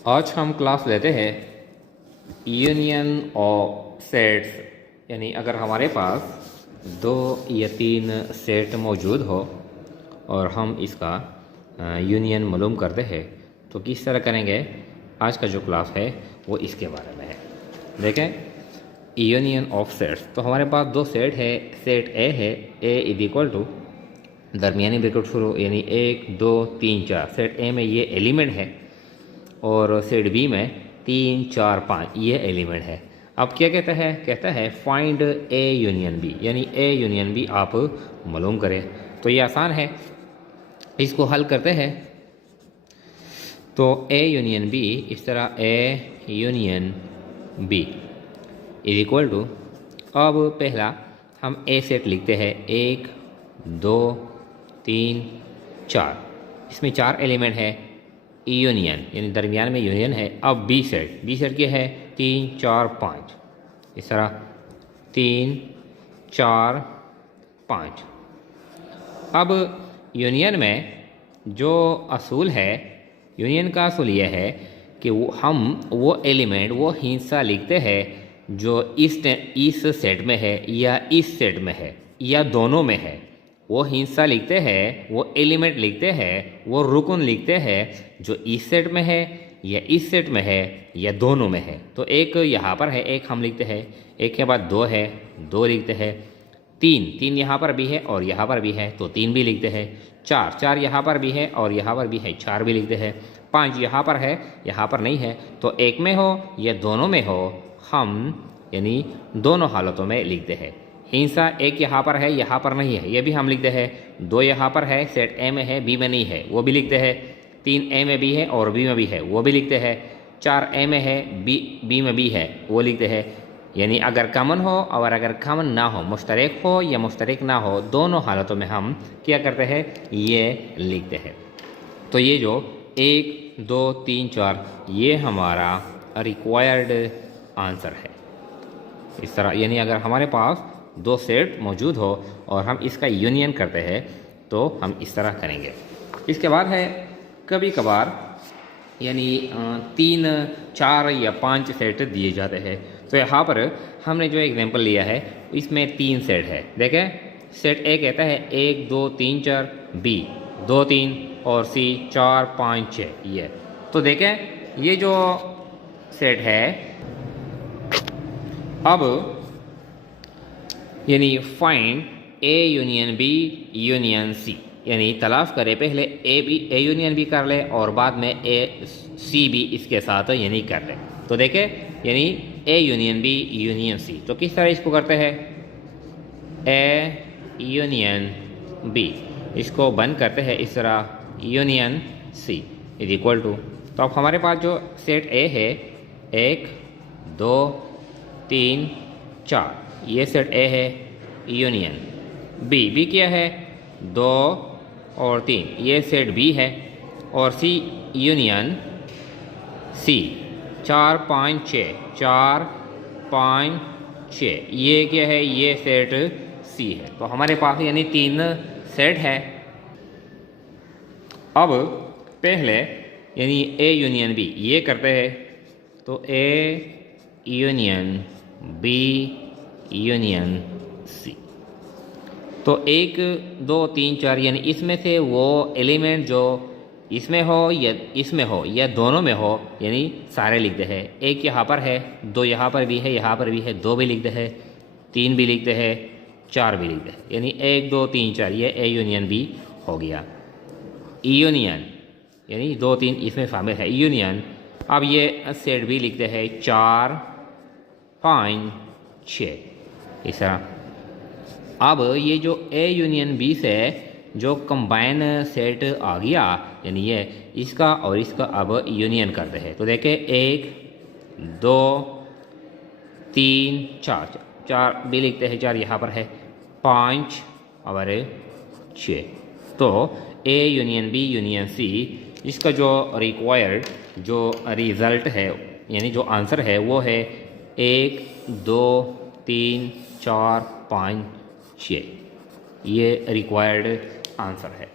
आज हम क्लास लेते हैं यूनियन ऑफ सेट्स, यानी अगर हमारे पास 2 या 3 सेट मौजूद हो और हम इसका यूनियन मालूम करते हैं तो किस तरह करेंगे। आज का जो क्लास है वो इसके बारे में है। देखें, यूनियन ऑफ सेट्स, तो हमारे पास 2 सेट है। सेट ए है, ए इज इक्वल टू दरमियानी ब्रैकेट शुरू यानी 1 2 3 4। सेट ए में ये एलिमेंट है और सेट बी में 3 4 5 ये एलिमेंट है। अब क्या कहता है, कहता है फाइंड ए यूनियन बी, यानी ए यूनियन बी आप मालूम करें। तो ये आसान है, इसको हल करते हैं। तो ए यूनियन बी इस तरह, A union B is equal to, अब पहला हम ए सेट लिखते हैं 1 2 3 4। इसमें 4 एलिमेंट है, यूनियन यानी दरमियान में यूनियन है। अब बी सेट क्या है 3 4 5, इस तरह 3 4 5। अब यूनियन में जो असूल है, यूनियन का असूल यह है कि हम वो एलिमेंट, वो हिस्सा लिखते हैं जो इस सेट में है या इस सेट में है या दोनों में है। वो हिस्सा लिखते हैं, वो एलिमेंट लिखते हैं, वो रुकन लिखते हैं जो इस सेट में है या इस सेट में है या दोनों में है। तो एक यहाँ पर है, एक हम लिखते हैं। एक के बाद 2 है, 2 लिखते हैं। 3 यहाँ पर भी है और यहाँ पर भी है तो 3 भी लिखते हैं। 4 यहाँ पर भी है और यहाँ पर भी है, 4 भी लिखते हैं। 5 यहाँ पर है, यहाँ पर नहीं है, तो एक में हो या दोनों में हो हम यानी दोनों हालतों में लिखते हैं। हिंसा एक यहाँ पर है, यहाँ पर नहीं है, ये भी हम लिखते हैं। 2 यहाँ पर है, सेट ए में है, बी में नहीं है, वो भी लिखते हैं। 3 ए में भी है और बी में भी है, वो भी लिखते हैं। 4 ए में है, बी में भी है, वो लिखते हैं। यानी अगर कॉमन हो और अगर कॉमन ना हो, मुश्तरक हो या मुश्तरक ना हो, दोनों हालतों में हम क्या करते हैं, ये लिखते हैं। तो ये जो 1 2 3 4 ये हमारा रिक्वायर्ड आंसर है। इस तरह यानी अगर हमारे पास 2 सेट मौजूद हो और हम इसका यूनियन करते हैं तो हम इस तरह करेंगे। इसके बाद है कभी कभार यानी 3 4 या 5 सेट दिए जाते हैं। तो यहाँ पर हमने जो एग्जांपल लिया है इसमें 3 सेट है। देखें, सेट ए कहता है 1 2 3 4, बी 2 3 और सी 4 5 6 ये। तो देखें ये जो सेट है, अब यानी find A union B union C, यानी तलाश करें पहले ए यूनियन बी कर ले और बाद में ए सी भी इसके साथ यानी कर ले। तो देखें यानी A union B union C, तो किस तरह इसको करते हैं, ए यूनियन बी इसको बंद करते हैं इस तरह union C is equal to. तो अब हमारे पास जो सेट ए है 1 2 3 4 ये सेट ए है, यूनियन बी क्या है 2 और 3 ये सेट बी है, और सी यूनियन सी 4 5 6 4 5 6 ये क्या है, ये सेट सी है। तो हमारे पास यानी 3 सेट है। अब पहले यानी ए यूनियन बी ये करते हैं। तो A union B union C, तो 1 2 3 4 यानी इसमें से वो एलिमेंट जो इसमें हो या इसमें हो या दोनों में हो यानी सारे लिखते हैं। 1 यहाँ पर है, 2 यहाँ पर भी है, यहाँ पर भी है, 2 भी लिखते हैं, 3 भी लिखते हैं, 4 भी लिखते हैं। यानी 1 2 3 4 ये ए यूनियन बी हो गया। यूनियन यानी 2 3 इसमें शामिल है यूनियन। अब ये सेट भी लिखते हैं 4 5 6 इस तरह। अब ये जो ए यूनियन बी से जो कंबाइन सेट आ गया यानी ये इसका और इसका अब यूनियन करते हैं। तो देखें 1 2 3 4 भी लिखते हैं, 4 यहाँ पर है, 5 और 6। तो A union B union C इसका जो रिक्वायर्ड जो रिज़ल्ट है यानी जो आंसर है वो है 1 2 3 4 5 6 ये रिक्वायर्ड आंसर है।